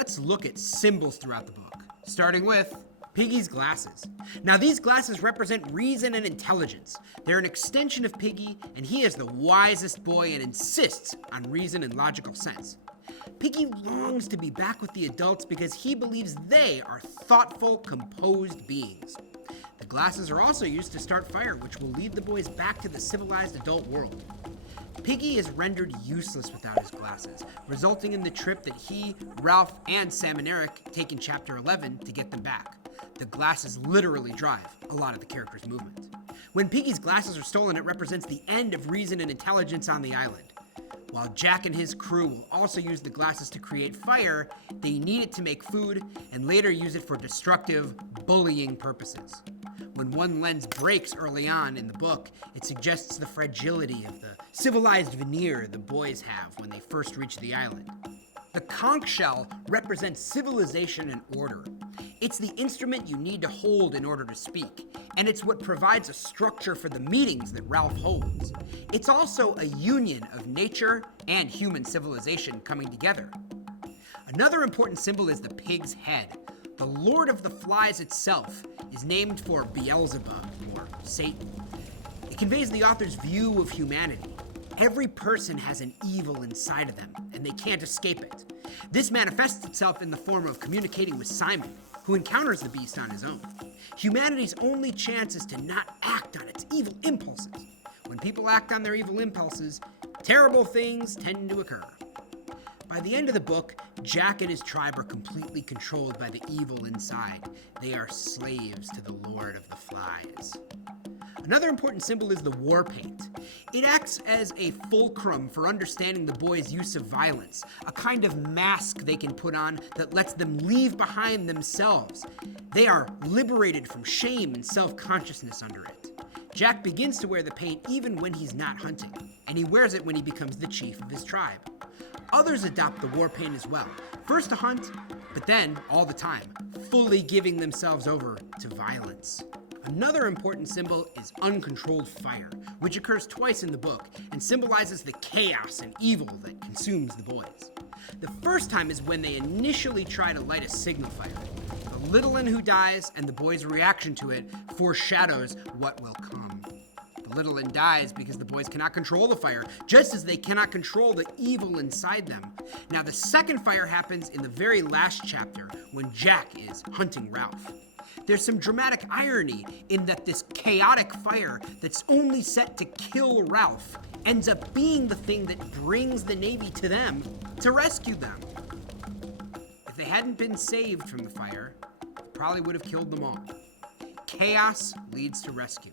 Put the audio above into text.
let's look at symbols throughout the book, starting with Piggy's glasses. Now, these glasses represent reason and intelligence. They're an extension of Piggy, and he is the wisest boy and insists on reason and logical sense. Piggy longs to be back with the adults because he believes they are thoughtful, composed beings. The glasses are also used to start fire, which will lead the boys back to the civilized adult world. Piggy is rendered useless without his glasses, resulting in the trip that he, Ralph, and Sam and Eric take in Chapter 11 to get them back. The glasses literally drive a lot of the characters' movement. When Piggy's glasses are stolen, it represents the end of reason and intelligence on the island. While Jack and his crew will also use the glasses to create fire, they need it to make food and later use it for destructive, bullying purposes. When one lens breaks early on in the book, it suggests the fragility of the civilized veneer the boys have when they first reach the island. The conch shell represents civilization and order. It's the instrument you need to hold in order to speak, and it's what provides a structure for the meetings that Ralph holds. It's also a union of nature and human civilization coming together. Another important symbol is the pig's head. The Lord of the Flies itself is named for Beelzebub, or Satan. It conveys the author's view of humanity. Every person has an evil inside of them, and they can't escape it. This manifests itself in the form of communicating with Simon, who encounters the beast on his own. Humanity's only chance is to not act on its evil impulses. When people act on their evil impulses, terrible things tend to occur. By the end of the book, Jack and his tribe are completely controlled by the evil inside. They are slaves to the Lord of the Flies. Another important symbol is the war paint. It acts as a fulcrum for understanding the boys' use of violence, a kind of mask they can put on that lets them leave behind themselves. They are liberated from shame and self-consciousness under it. Jack begins to wear the paint even when he's not hunting, and he wears it when he becomes the chief of his tribe. Others adopt the war paint as well, first to hunt, but then, all the time, fully giving themselves over to violence. Another important symbol is Uncontrolled Fire, which occurs twice in the book and symbolizes the chaos and evil that consumes the boys. The first time is when they initially try to light a signal fire. The little one who dies and the boys' reaction to it foreshadows what will come. The little one dies because the boys cannot control the fire, just as they cannot control the evil inside them. Now, the second fire happens in the very last chapter when Jack is hunting Ralph. There's some dramatic irony in that this chaotic fire that's only set to kill Ralph ends up being the thing that brings the Navy to them to rescue them. If they hadn't been saved from the fire, it probably would have killed them all. Chaos leads to rescue.